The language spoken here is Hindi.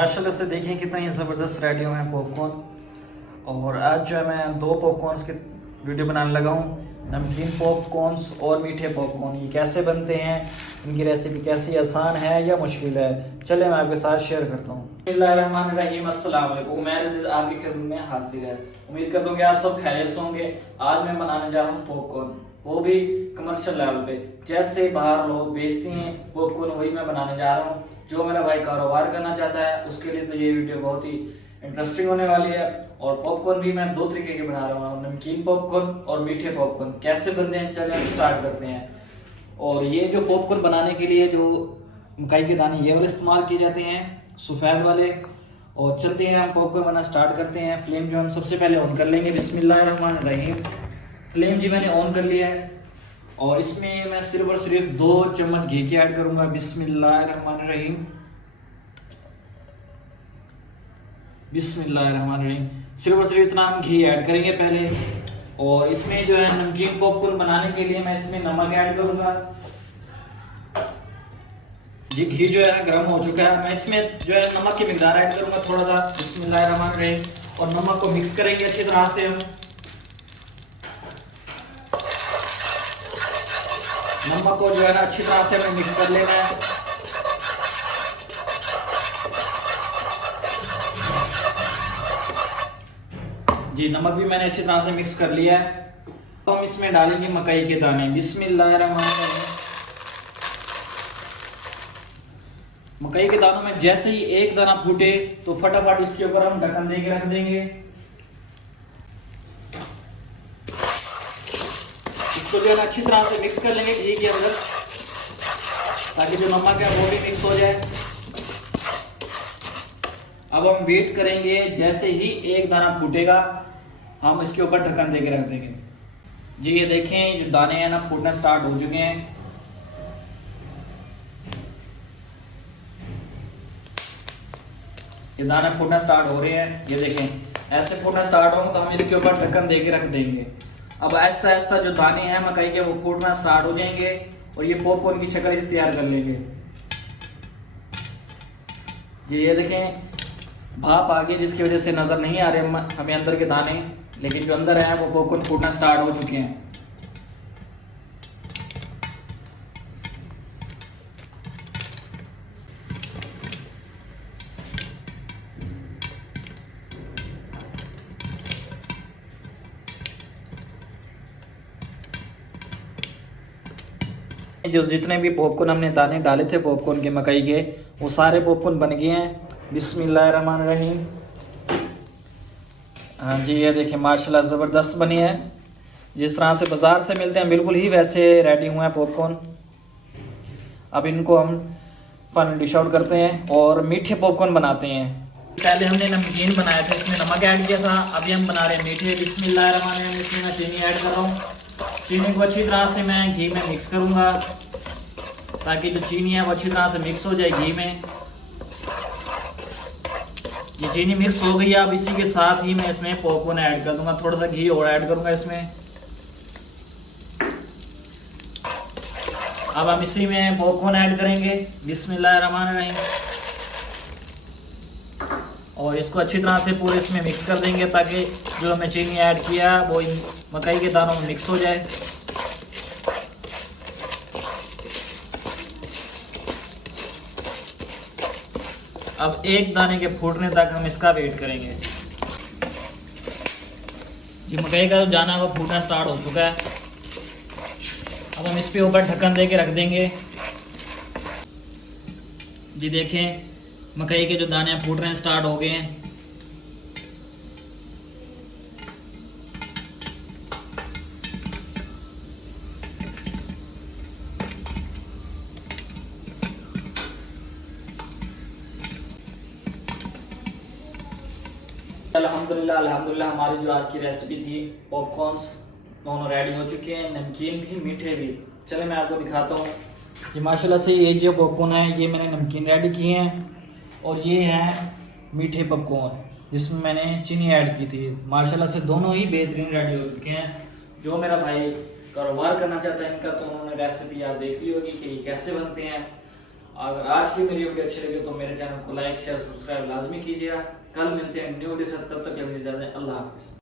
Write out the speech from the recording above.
माशाल्लाह से देखें कितना ही ज़बरदस्त रेडी हुए हैं पॉपकॉर्न। और आज जो है मैं दो पॉपकॉर्न्स की वीडियो बनाने लगा हूँ, नमकीन पॉपकॉर्न्स और मीठे पॉपकॉर्न। ये कैसे बनते हैं, इनकी रेसिपी कैसी आसान है या मुश्किल है, चले मैं आपके साथ शेयर करता हूँ। बिस्मिल्लाहिर्रहमानिर्रहीम, अस्सलाम वालेकुम। उमैर अज़ीज़ आपकी खिदमत में हाजिर है। उम्मीद करता हूँ कि आप सब खैरियत से होंगे। आज मैं बनाने जा रहा हूँ पॉपकॉर्न, वो भी कमर्शियल लेवल पे। जैसे बाहर लोग बेचते हैं पॉपकॉर्न, वही मैं बनाने जा रहा हूँ। जो मेरा भाई कारोबार करना चाहता है उसके लिए तो ये वीडियो बहुत ही इंटरेस्टिंग होने वाली है। और पॉपकॉर्न भी मैं दो तरीके के बना रहा हूँ, नमकीन पॉपकॉर्न और मीठे पॉपकॉर्न। कैसे बनते हैं चलिए हम स्टार्ट करते हैं। और ये जो पॉपकॉर्न बनाने के लिए जो मकई के दाने ये वाले इस्तेमाल किए जाते हैं, सफ़ेद वाले। और चलते हैं हम पॉपकॉर्न बनाना स्टार्ट करते हैं। फ्लेम जो हम सबसे पहले ऑन कर लेंगे, बिस्मिल्लाहिर्रहमानिर्रहीम। फ्लेम जी मैंने ऑन कर लिया है और इसमें मैं सिर्फ और सिर्फ 2 चम्मच घी के ऐड करूंगा। बिस्मिल्लाहिर्रहमानिर्रहीम, बिस्मिल्लाहिर्रहमानिर्रहीम। सिर्फ और सिर्फ इतना हम घी ऐड करेंगे पहले। और इसमें जो है नमकीन पॉपकॉर्न बनाने के लिए मैं इसमें नमक ऐड करूंगा। ये घी जो है ना गर्म हो चुका है, मैं इसमें जो है नमक की मिकदार ऐड करूंगा थोड़ा सा। बिस्मिल्लाहिर्रहमानिर्रहीम। और नमक को मिक्स करेंगे अच्छी तरह से हम। नमक को जो है ना अच्छी तरह से हमें मिक्स कर लेना है। जी नमक भी मैंने अच्छी तरह से मिक्स कर लिया है। तो हम इसमें डालेंगे मकई के दाने। बिस्मिल्लाहिर्रहमानिर्रहीम। मकई के दानों में जैसे ही एक दाना फूटे तो फटाफट इसके ऊपर हम ढक्कन दे के रख देंगे। इसको जो है ना अच्छी तरह से मिक्स कर लेंगे घी के अंदर, ताकि जो नमक है वो भी मिक्स हो जाए। अब हम वेट करेंगे, जैसे ही एक दाना फूटेगा हम इसके ऊपर ढक्कन दे के रख देंगे। जी ये देखें जो दाने हैं ना फूटना स्टार्ट हो चुके हैं। ये दाने फूटना स्टार्ट हो रहे हैं, ये देखें ऐसे फूटना स्टार्ट होंगे तो हम इसके ऊपर ढक्कन दे के रख देंगे। अब आहिस्ता आहिस्ता जो दाने हैं मकई के वो फूटना स्टार्ट हो जाएंगे और ये पॉपकॉर्न की शक्ल इसे तैयार कर लेंगे। जी ये देखें भाप आ गई, जिसकी वजह से नज़र नहीं आ रहे हमें अंदर के दाने, लेकिन जो अंदर है वो पॉपकॉर्न फूटना स्टार्ट हो चुके हैं। जो जितने भी पॉपकॉर्न हमने दाने डाले थे पॉपकॉर्न के मकई के, वो सारे पॉपकॉर्न बन गए हैं। बिस्मिल्लाहिर्रहमानिर्रहीम। हाँ जी ये देखिए माशाल्लाह ज़बरदस्त बनी है। जिस तरह से बाज़ार से मिलते हैं बिल्कुल ही वैसे रेडी हुए हैं पॉपकॉर्न। अब इनको हम पानी डिश आउट करते हैं और मीठे पॉपकॉर्न बनाते हैं। पहले हमने नमकीन बनाया था, इसमें नमक ऐड किया था। अभी हम बना रहे हैं मीठे। बिस्मिल्लाहिर्रहमानिर्रहीम। इसमें मैं चीनी ऐड कर रहा हूँ। चीनी को अच्छी तरह से मैं घी में मिक्स करूँगा, ताकि जो चीनी है वो अच्छी तरह से मिक्स हो जाए घी में। ये चीनी मिक्स हो गई है। अब इसी के साथ ही मैं इसमें पॉपकॉर्न ऐड कर दूंगा। थोड़ा सा घी और ऐड करूंगा इसमें। अब हम इसी में पॉपकॉर्न ऐड करेंगे। बिस्मिल्लाहिर्रहमानिर्रहीम। और इसको अच्छी तरह से पूरे इसमें मिक्स कर देंगे, ताकि जो हमें चीनी ऐड किया वो इन मकई के दानों में मिक्स हो जाए। अब एक दाने के फूटने तक हम इसका वेट करेंगे। ये मकई का जो दाना है वो फूटना स्टार्ट हो चुका है। अब हम इस पे ऊपर ढक्कन दे के रख देंगे। जी देखें मकई के जो दाने फूट रहे हैं स्टार्ट हो गए हैं। अल्हम्दुलिल्लाह अल्हम्दुलिल्लाह हमारी जो आज की रेसिपी थी पॉपकॉर्न्स दोनों रेडी हो चुके हैं, नमकीन भी मीठे भी। चले मैं आपको दिखाता हूँ। ये माशाल्लाह से ये जो पॉपकॉर्न है ये मैंने नमकीन रेडी किए हैं और ये हैं मीठे पॉपकॉर्न जिसमें मैंने चीनी ऐड की थी। माशाल्लाह से दोनों ही बेहतरीन रेडी हो चुके हैं। जो मेरा भाई कारोबार करना चाहता है इनका, तो उन्होंने रेसिपी आप देख ली होगी कि कैसे बनते हैं। अगर आज की मेरी वीडियो अच्छी लगी तो मेरे चैनल को लाइक शेयर सब्सक्राइब लाजमी कीजिएगा। कल मिलते हैं न्यू वीडियो से, तब तक के लिए अल्लाह हाफिज़।